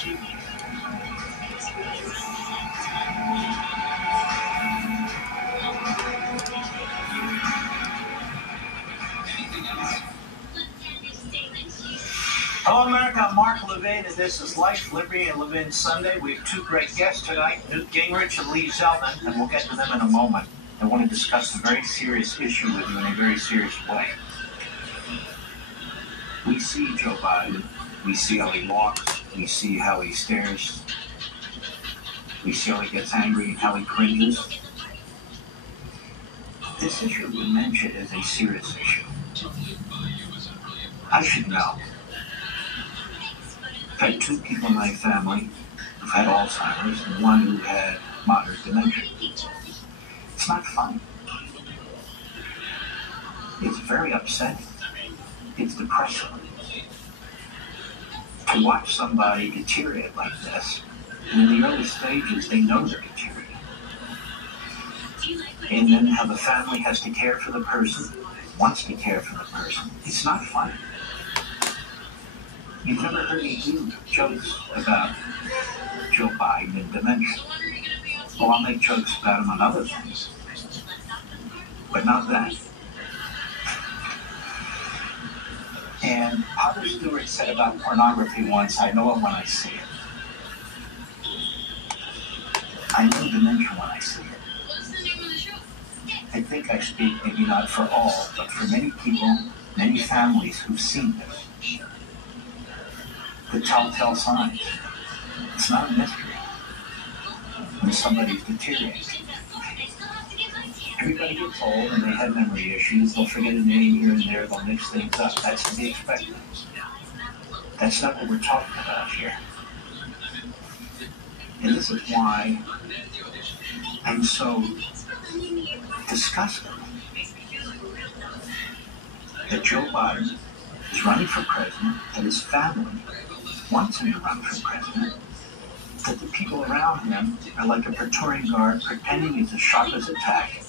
Hello, America. I'm Mark Levin, and this is Life, Liberty, and Levin Sunday. We have two great guests tonight, Newt Gingrich and Lee Zeldin, and we'll get to them in a moment. I want to discuss a very serious issue with you in a very serious way. We see Joe Biden. We see how he walks. We see how he stares. We see how he gets angry and how he cringes. This issue of dementia is a serious issue. I should know. I've had two people in my family who've had Alzheimer's and one who had moderate dementia. It's not fun. It's very upsetting. It's depressing. To watch somebody deteriorate like this, and in the early stages, they know they're deteriorating. And then how the family has to care for the person, wants to care for the person. It's not fun. You've never heard me do jokes about Joe Biden and dementia. Well, I'll make jokes about him on other things, but not that. And Potter Stewart said about pornography once, I know it when I see it. I know dementia when I see it. I think I speak maybe not for all, but for many people, many families who've seen this. The telltale signs. It's not a mystery when somebody's deteriorating. Everybody gets old and they have memory issues. They'll forget a name here and there. They'll mix things up. That's to be expected. That's not what we're talking about here. And this is why I'm so disgusted that Joe Biden is running for president, that his family wants him to run for president, that the people around him are like a Praetorian Guard pretending he's as sharp as a tack,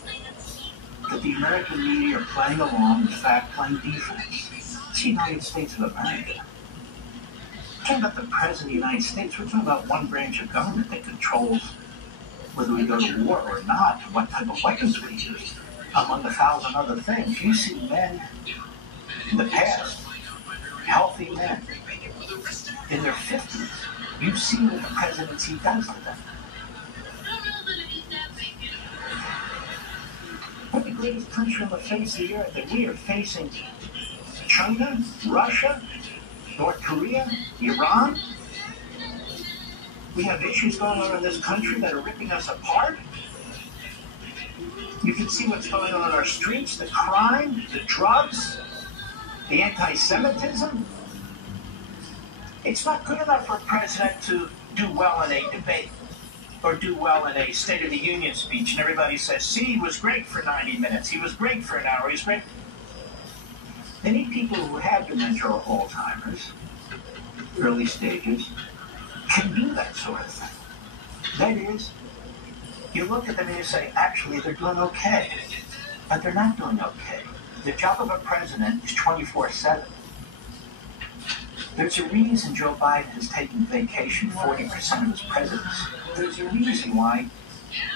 that the American media are playing along, in fact, playing defense. It's the United States of America. We're talking about the President of the United States. We're talking about one branch of government that controls whether we go to war or not, and what type of weapons we use, among 1,000 other things. You see men in the past, healthy men, in their 50s. You've seen what the presidency does to them. We're the greatest country on the face of the earth, and we are facing China, Russia, North Korea, Iran. We have issues going on in this country that are ripping us apart. You can see what's going on in our streets, the crime, the drugs, the anti-Semitism. It's not good enough for a president to do well in a debate or do well in a State of the Union speech, and everybody says, see, he was great for 90 minutes, he was great for an hour, he was great. Many people who have dementia or Alzheimer's, early stages, can do that sort of thing. That is, you look at them and you say, actually, they're doing okay, but they're not doing okay. The job of a president is 24/7. There's a reason Joe Biden has taken vacation 40% of his presidency. There's a reason why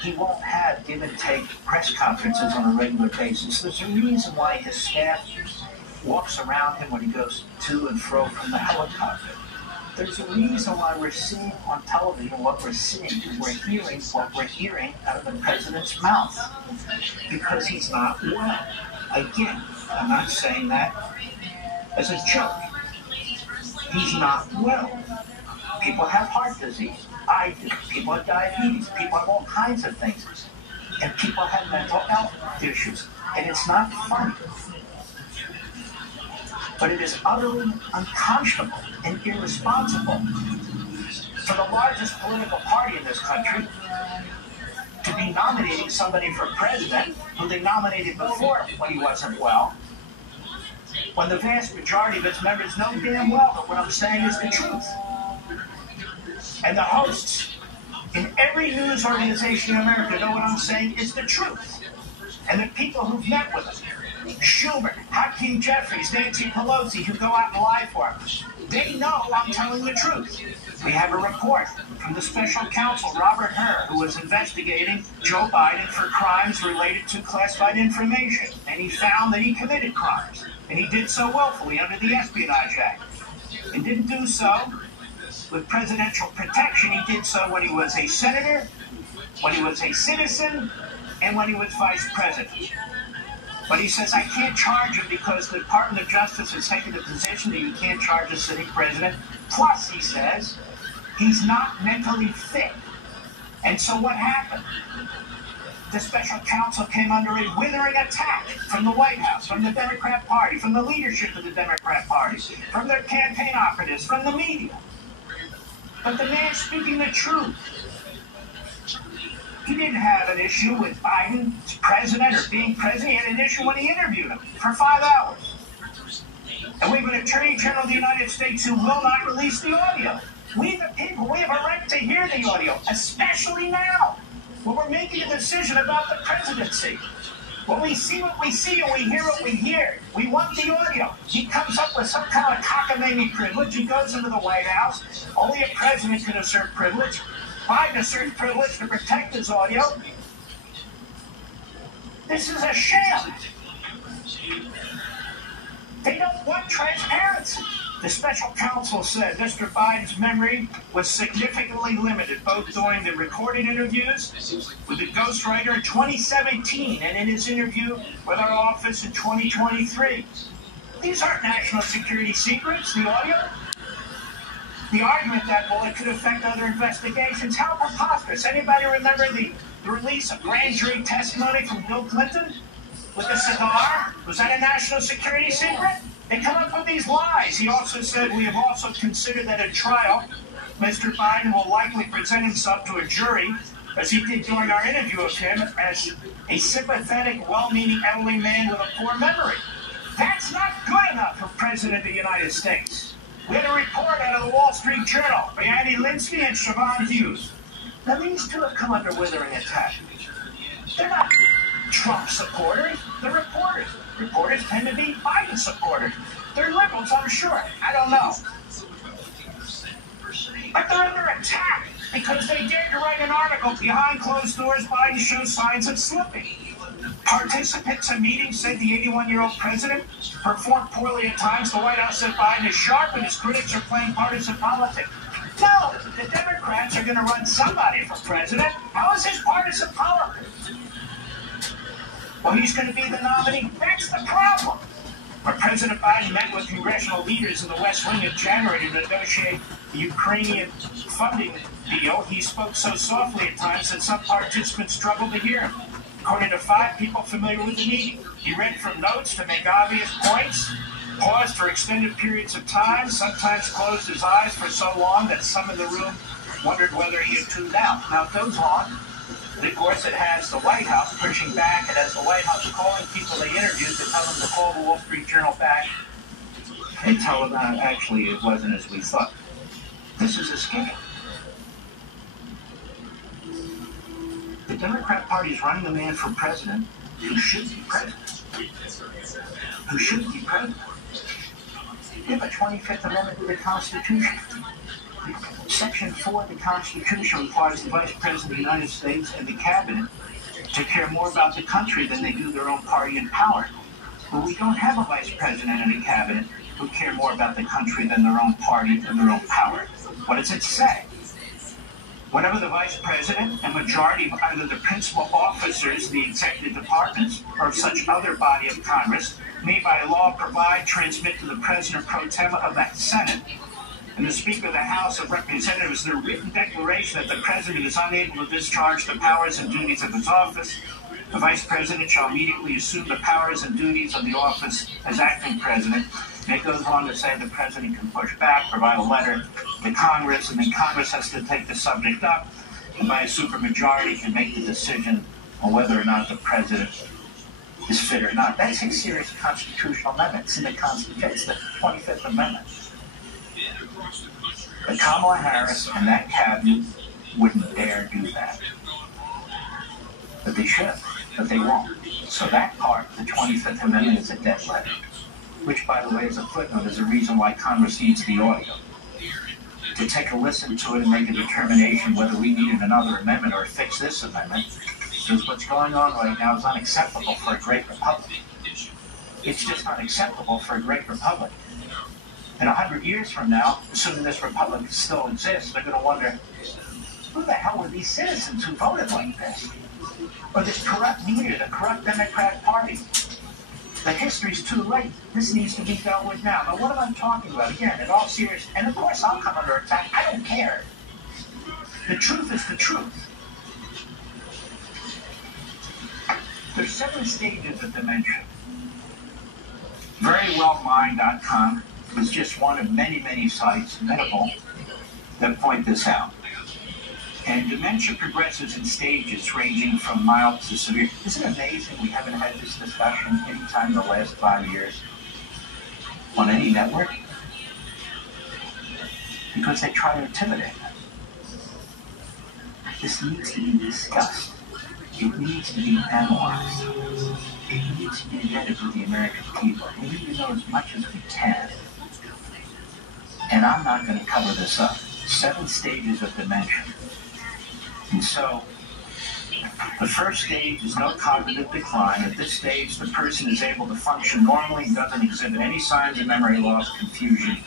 he won't give and take press conferences on a regular basis. There's a reason why his staff walks around him when he goes to and fro from the helicopter. There's a reason why we're seeing on television what we're seeing, and we're hearing what we're hearing out of the president's mouth. Because he's not well. Again, I'm not saying that as a joke. He's not well. People have heart disease. I do. People have diabetes. People have all kinds of things. And people have mental health issues. And it's not funny. But it is utterly unconscionable and irresponsible for the largest political party in this country to be nominating somebody for president who they nominated before when he wasn't well, when the vast majority of its members know damn well that what I'm saying is the truth. And the hosts in every news organization in America know what I'm saying is the truth. And the people who've met with him, Schumer, Hakeem Jeffries, Nancy Pelosi, who go out and lie for us. They know I'm telling the truth. We have a report from the special counsel, Robert Hur, who was investigating Joe Biden for crimes related to classified information. And he found that he committed crimes. And he did so willfully under the Espionage Act. And didn't do so with presidential protection. He did so when he was a senator, when he was a citizen, and when he was vice president. But he says, I can't charge him because the Department of Justice has taken the position that you can't charge a sitting president. Plus, he says, he's not mentally fit. And so what happened? The special counsel came under a withering attack from the White House, from the Democrat Party, from the leadership of the Democrat Party, from their campaign operatives, from the media. But the man speaking the truth. He didn't have an issue with Biden as president or being president. He had an issue when he interviewed him for 5 hours. And we have an Attorney General of the United States who will not release the audio. We the people, we have a right to hear the audio, especially now, when we're making a decision about the presidency. When we see what we see and we hear what we hear, we want the audio. He comes up with some kind of cockamamie privilege. He goes into the White House. Only a president can assert privilege. Biden asserts privilege to protect his audio. This is a sham. They don't want transparency. The special counsel said Mr. Biden's memory was significantly limited, both during the recorded interviews with the ghostwriter in 2017 and in his interview with our office in 2023. These aren't national security secrets, the audio. The argument that, well, it could affect other investigations, how preposterous. Anybody remember the release of grand jury testimony from Bill Clinton with the cigar? Was that a national security secret? They come up with these lies. He also said, we have also considered that at trial, Mr. Biden will likely present himself to a jury, as he did during our interview of him, as a sympathetic, well-meaning elderly man with a poor memory. That's not good enough for President of the United States. We had a report out of the Wall Street Journal by Andy Linsky and Siobhan Hughes. Now, these two have come under withering attack. They're not Trump supporters. They're reporters. Reporters tend to be Biden supporters. They're liberals, I'm sure. I don't know. But they're under attack because they dared to write an article, behind closed doors, Biden shows signs of slipping. Participants in meetings said the 81-year-old president performed poorly at times. The White House said Biden is sharp and his critics are playing partisan politics. No, the Democrats are going to run somebody for president. How is his partisan politics? Well, he's going to be the nominee. That's the problem. When President Biden met with congressional leaders in the West Wing in January to negotiate the Ukrainian funding deal, he spoke so softly at times that some participants struggled to hear him. According to 5 people familiar with the meeting, he read from notes to make obvious points, paused for extended periods of time, sometimes closed his eyes for so long that some in the room wondered whether he had tuned out. Now, it goes on. And of course, it has the White House pushing back. It has the White House calling people they interviewed to tell them to call the Wall Street Journal back and tell them actually it wasn't as we thought. This is a scam. The Democrat Party is running a man for president who should be president. Who should be president. We have a 25th Amendment to the Constitution. Section 4 of the Constitution requires the Vice President of the United States and the Cabinet to care more about the country than they do their own party in power. But we don't have a Vice President and a Cabinet who care more about the country than their own party and their own power. What does it say? Whenever the Vice President and majority of either the principal officers, the executive departments, or of such other body of Congress may by law provide, transmit to the President pro tem of that Senate, and the Speaker of the House of Representatives their written declaration that the President is unable to discharge the powers and duties of his office, the Vice President shall immediately assume the powers and duties of the office as acting President. And it goes on to say the President can push back, provide a letter to Congress, and then Congress has to take the subject up, and by a supermajority can make the decision on whether or not the President is fit or not. That's a serious constitutional amendment. It's in the Constitution. It's the 25th Amendment. But Kamala Harris and that cabinet wouldn't dare do that. But they should. but they won't. So that part, the 25th Amendment, is a dead letter, which, by the way, is a footnote, is a reason why Congress needs the audio, to take a listen to it and make a determination whether we needed another amendment or fix this amendment, because what's going on right now is unacceptable for a great republic. It's just unacceptable for a great republic. And 100 years from now, assuming this republic still exists, they're going to wonder, who the hell were these citizens who voted like this? Or this corrupt media, the corrupt Democrat Party? The history's too late. This needs to be dealt with now. Now, what am I talking about? Again, in all seriousness, and of course I'll come under attack. I don't care. The truth is the truth. There's 7 stages of dementia. Verywellmind.com is just one of many, many sites, medical, that point this out. And dementia progresses in stages ranging from mild to severe. Isn't it amazing we haven't had this discussion any time in the last 5 years on any network? Because they try to intimidate us. This needs to be discussed. It needs to be analyzed. It needs to be vetted with the American people. We need to know as much as we can. And I'm not going to cover this up. 7 stages of dementia. And so, the first stage is no cognitive decline. At this stage, the person is able to function normally and doesn't exhibit any signs of memory loss, confusion,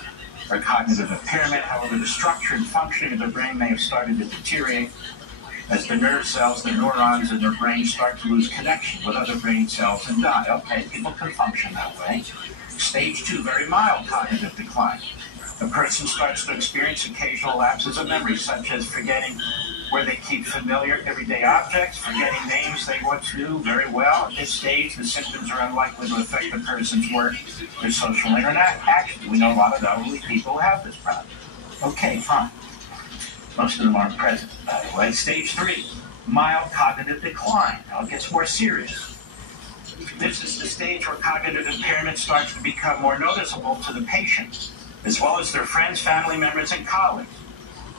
or cognitive impairment. However, the structure and functioning of the brain may have started to deteriorate as the nerve cells, the neurons in their brain start to lose connection with other brain cells and die. Okay, people can function that way. Stage 2, very mild cognitive decline. The person starts to experience occasional lapses of memory, such as forgetting where they keep familiar everyday objects, forgetting names they once knew very well. At this stage, the symptoms are unlikely to affect the person's work or social interaction. We know a lot of elderly people who have this problem. Okay, fine. Most of them aren't present, by the way. Stage 3, mild cognitive decline. Now it gets more serious. This is the stage where cognitive impairment starts to become more noticeable to the patient, as well as their friends, family members, and colleagues.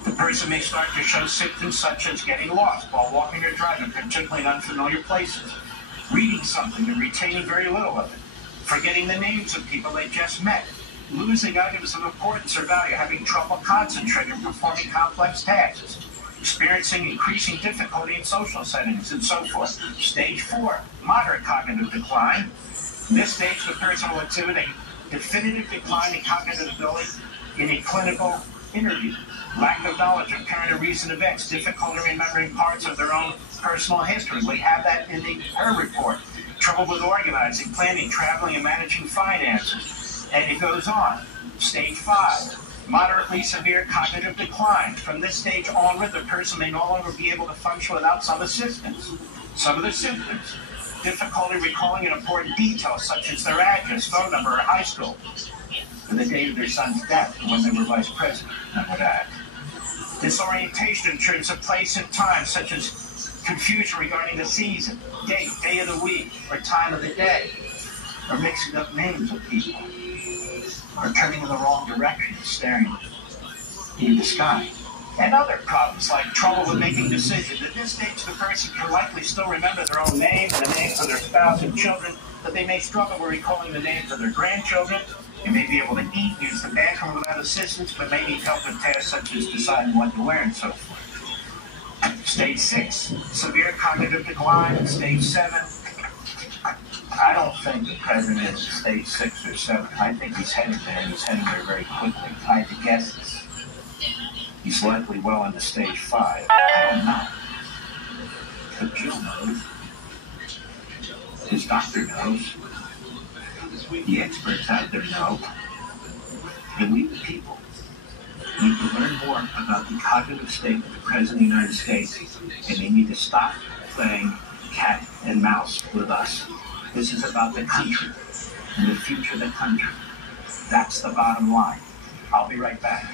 The person may start to show symptoms such as getting lost while walking or driving, particularly in unfamiliar places, reading something and retaining very little of it, forgetting the names of people they just met, losing items of importance or value, having trouble concentrating and performing complex tasks, experiencing increasing difficulty in social settings, and so forth. Stage 4, moderate cognitive decline. In this stage, the person will exhibit a definitive decline in cognitive ability in a clinical interview. Lack of knowledge of current or recent events, difficulty remembering parts of their own personal history. We have that in the HER report. Trouble with organizing, planning, traveling, and managing finances. And it goes on. Stage 5, moderately severe cognitive decline. From this stage onward, the person may no longer be able to function without some assistance. Some of the symptoms: difficulty recalling an important detail, such as their address, phone number, or high school, and the date of their son's death, when they were vice president, I would add. Disorientation in terms of place and time, such as confusion regarding the season, date, day of the week, or time of the day, or mixing up names of people, or turning in the wrong direction, staring in the sky. And other problems like trouble with making decisions. At this stage, the person can likely still remember their own name and the names of their spouse and children, but they may struggle with recalling the names of their grandchildren. They may be able to eat, use the bathroom without assistance, but may need help with tasks such as deciding what to wear and so forth. Stage 6, severe cognitive decline. And stage 7, I don't think the president is stage 6 or 7. I think he's headed there, and he's heading there very quickly. If I had to guess this, he's likely well into stage 5. I don't know. But Jill knows. His doctor knows. The experts out there know. And we, the people, need to learn more about the cognitive state of the President of the United States, and they need to stop playing cat and mouse with us. This is about the country and the future of the country. That's the bottom line. I'll be right back.